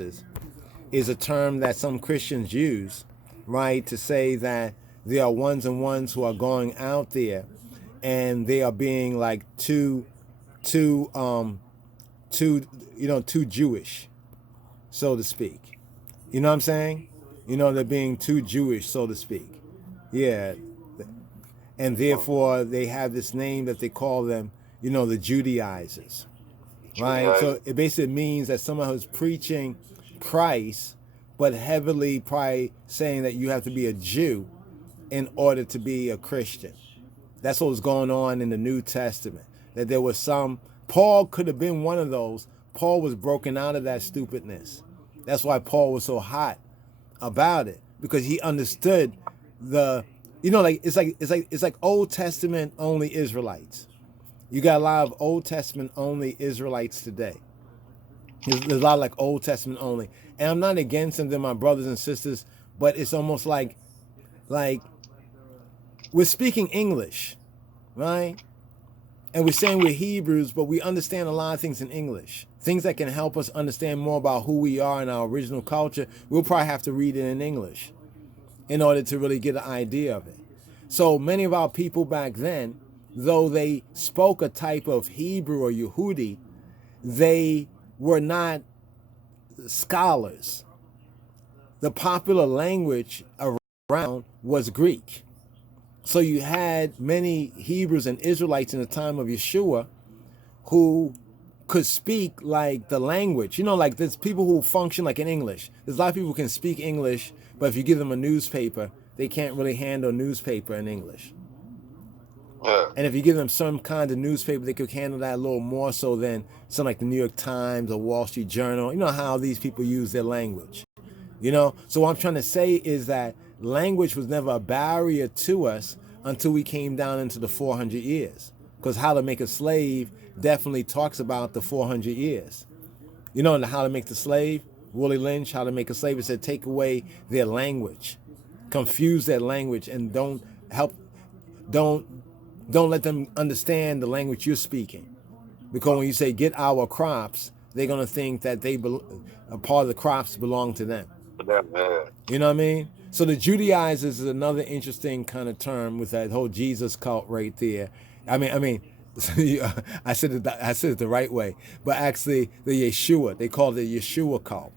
is a term that some Christians use, right, to say that there are ones and ones who are going out there and they are being like too Jewish, so to speak. You know what I'm saying? They're being too Jewish, so to speak. Yeah. And therefore they have this name that they call them, the Judaizers. Right? So it basically means that someone who's preaching Christ, but heavily probably saying that you have to be a Jew in order to be a Christian. That's what was going on in the New Testament. That there was Paul could have been one of those. Paul was broken out of that stupidness. That's why Paul was so hot about it, because he understood it's like Old Testament only Israelites. You got a lot of Old Testament only Israelites today. There's a lot of like Old Testament only. And I'm not against them, they're my brothers and sisters, but it's almost like we're speaking English, right? And we're saying we're Hebrews, but we understand a lot of things in English. Things that can help us understand more about who we are and our original culture, we'll probably have to read it in English in order to really get an idea of it. So many of our people back then, though they spoke a type of Hebrew or Yehudi, they were not scholars. The popular language around was Greek. So you had many Hebrews and Israelites in the time of Yeshua who could speak like the language. Like there's people who function like in English. There's a lot of people who can speak English, but if you give them a newspaper, they can't really handle newspaper in English. Yeah. And if you give them some kind of newspaper, they could handle that a little more so than something like the New York Times or Wall Street Journal. You know how these people use their language. So what I'm trying to say is that language was never a barrier to us until we came down into the 400 years. Because How to Make a Slave definitely talks about the 400 years. And How to Make the Slave, Willie Lynch, How to Make a Slave, it said take away their language, confuse their language, and don't let them understand the language you're speaking. Because when you say get our crops, they're going to think that a part of the crops belong to them. You know what I mean? So the Judaizers is another interesting kind of term with that whole Jesus cult right there. I mean, I said it the right way, but actually the Yeshua, they call it the Yeshua cult.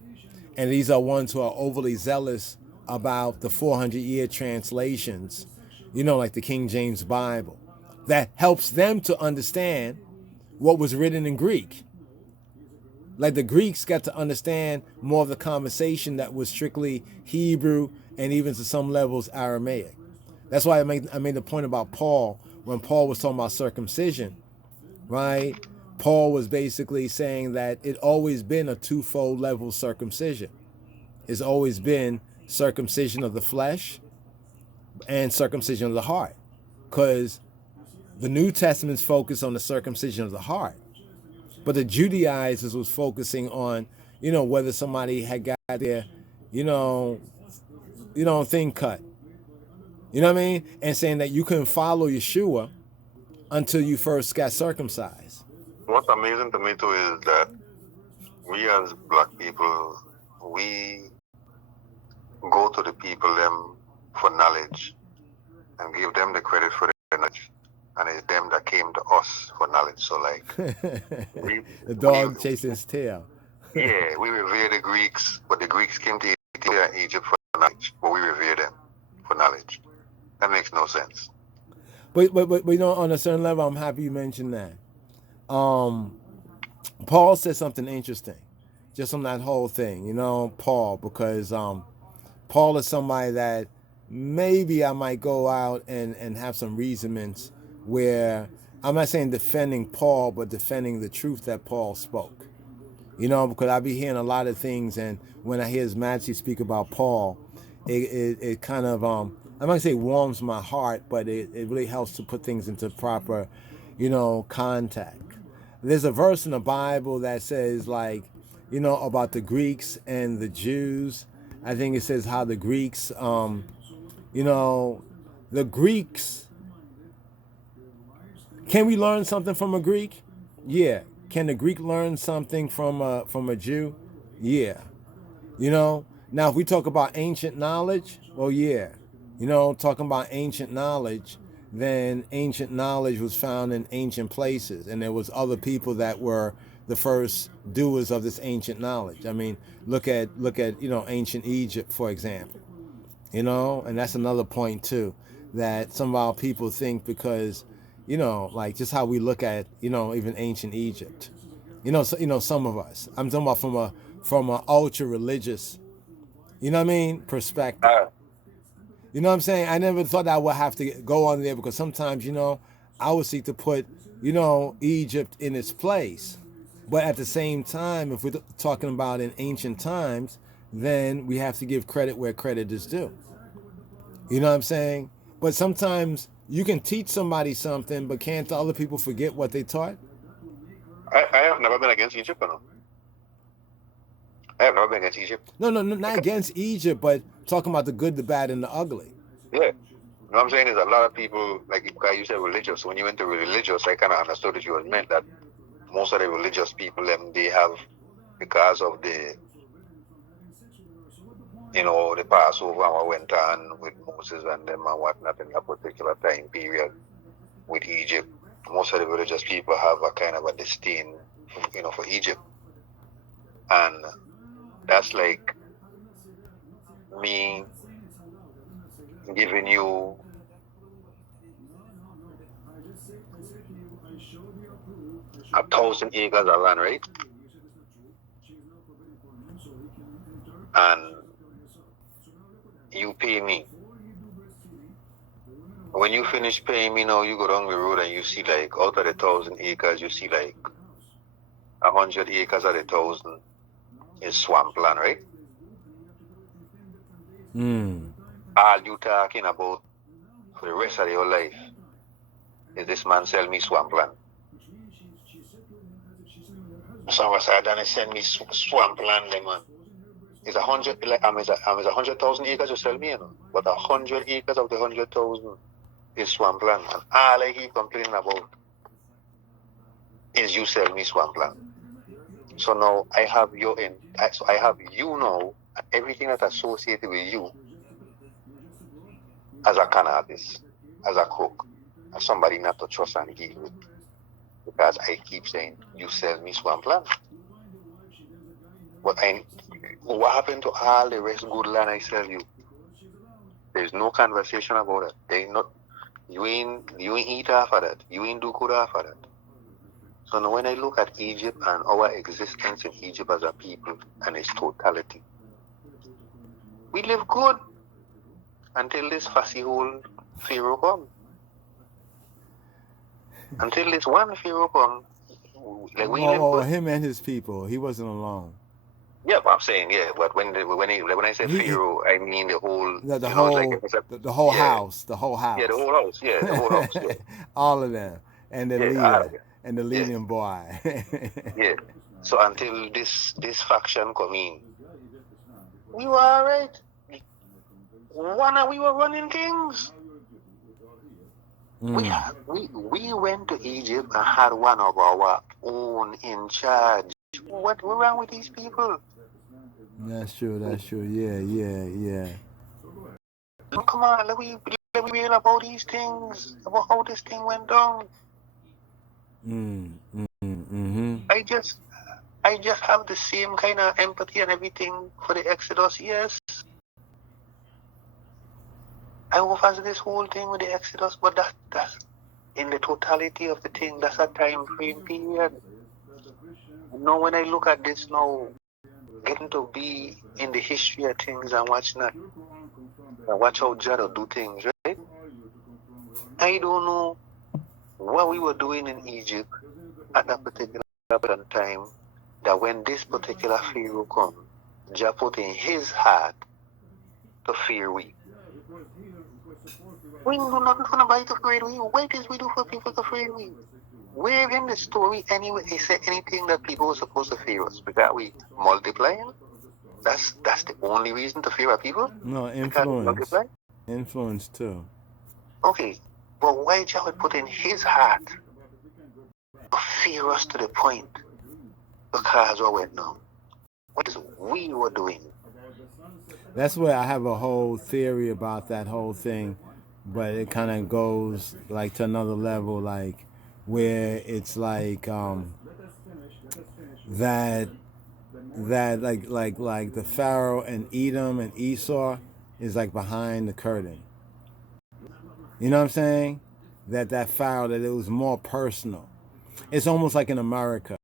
And these are ones who are overly zealous about the 400-year translations, like the King James Bible. That helps them to understand what was written in Greek. Like the Greeks got to understand more of the conversation that was strictly Hebrew and even to some levels Aramaic. That's why I made the point about Paul when Paul was talking about circumcision, right? Paul was basically saying that it always been a twofold level circumcision. It's always been circumcision of the flesh and circumcision of the heart, because the New Testament's focused on the circumcision of the heart. But the Judaizers was focusing on, whether somebody had got their, thing cut. You know what I mean? And saying that you couldn't follow Yeshua until you first got circumcised. What's amazing to me too is that we as black people, we go to the people them for knowledge and give them the credit for the knowledge. And it's them that came to us for knowledge. So like the dog chasing his tail. Yeah, we revere the Greeks, but the Greeks came to Ethiopia and Egypt for knowledge, but we revere them for knowledge. That makes no sense. But on a certain level, I'm happy you mentioned that. Paul said something interesting, just on that whole thing. Paul, because Paul is somebody that maybe I might go out and have some reasonments where I'm not saying defending Paul, but defending the truth that Paul spoke. Because I be hearing a lot of things, and when I hear His Majesty speak about Paul, it kind of, I'm not going to say warms my heart, but it really helps to put things into proper, contact. There's a verse in the Bible that says, like, about the Greeks and the Jews. I think it says how the Greeks, the Greeks, can we learn something from a Greek? Yeah. Can the Greek learn something from a Jew? Yeah. Now if we talk about ancient knowledge, well, yeah, talking about ancient knowledge, then ancient knowledge was found in ancient places, and there was other people that were the first doers of this ancient knowledge. I mean, look at ancient Egypt, for example. And that's another point too, that some of our people think because, like just how we look at, even ancient Egypt. Some of us. I'm talking about from a ultra religious, perspective. You know what I'm saying? I never thought I would have to go on there because sometimes, I would seek to put, Egypt in its place. But at the same time, if we're talking about in ancient times, then we have to give credit where credit is due. You know what I'm saying? But sometimes you can teach somebody something, but can't the other people forget what they taught? I have never been against Egypt, no. I have never been against Egypt. No, not against Egypt, but talking about the good, the bad, and the ugly. Yeah. What I'm saying is a lot of people, like you said religious, when you went to religious, I kind of understood that you meant that most of the religious people, they have, because of the Passover and what went on with Moses and them and whatnot in that particular time period with Egypt, most of the religious people have a kind of a disdain, for Egypt. And that's like me giving you a 1,000 acres of land, right? And you pay me. When you finish paying me now, you go down the road and you see like out of the 1,000 acres, you see like 100 acres of the 1,000 is swampland, right? All you talking about for the rest of your life is this man sell me swampland. So Rasiadonis send me swampland, man. It's 100, like it's 100,000 acres you sell me, but 100 acres of the 100,000 is swampland, and all I keep complaining about is you sell me swampland. So now I have I have you now, and everything that's associated with you as a con artist, as a cook, as somebody not to trust and deal with, because I keep saying you sell me swampland. But what happened to all the rest good land I sell you? There's no conversation about it. They not. You ain't eat half of that. You ain't do good half of that. So now when I look at Egypt and our existence in Egypt as a people and its totality, we live good until this fussy old Pharaoh come. Until this one Pharaoh come, like we live good. Him and his people. He wasn't alone. Yeah, but I'm saying, yeah, but when I say Pharaoh, I mean the whole the whole house. The whole house. Yeah, the whole house. Yeah, the whole house. Yeah. All of them. And the leader. And the leading boy. Yeah. So until this faction come in, we were alright. We were running things. We went to Egypt and had one of our own in charge. What's wrong with these people? That's true. Yeah. Come on, let me real about these things, about how this thing went down. I just have the same kind of empathy and everything for the Exodus, yes. I offers this whole thing with the Exodus, but that's in the totality of the thing, that's a time frame period. Now when I look at this now, getting to be in the history of things and watch how Jada do things, right? I don't know what we were doing in Egypt at that particular time, that when this particular Pharaoh come, Jah put in his heart to fear we. We do nothing for nobody to fear we. What is we do for people to fear we? Where in the story anyway is there anything that people were supposed to fear us? Because we multiplying? That's the only reason to fear our people? No, influence. Influence too. Okay, but why Jah would put in his heart to fear us to the point? Because what went on? What is we were doing That's where I have a whole theory about that whole thing, but it kind of goes like to another level, like where it's like that like the Pharaoh and Edom and Esau is like behind the curtain. You know what I'm saying? That Pharaoh, that it was more personal. It's almost like in America.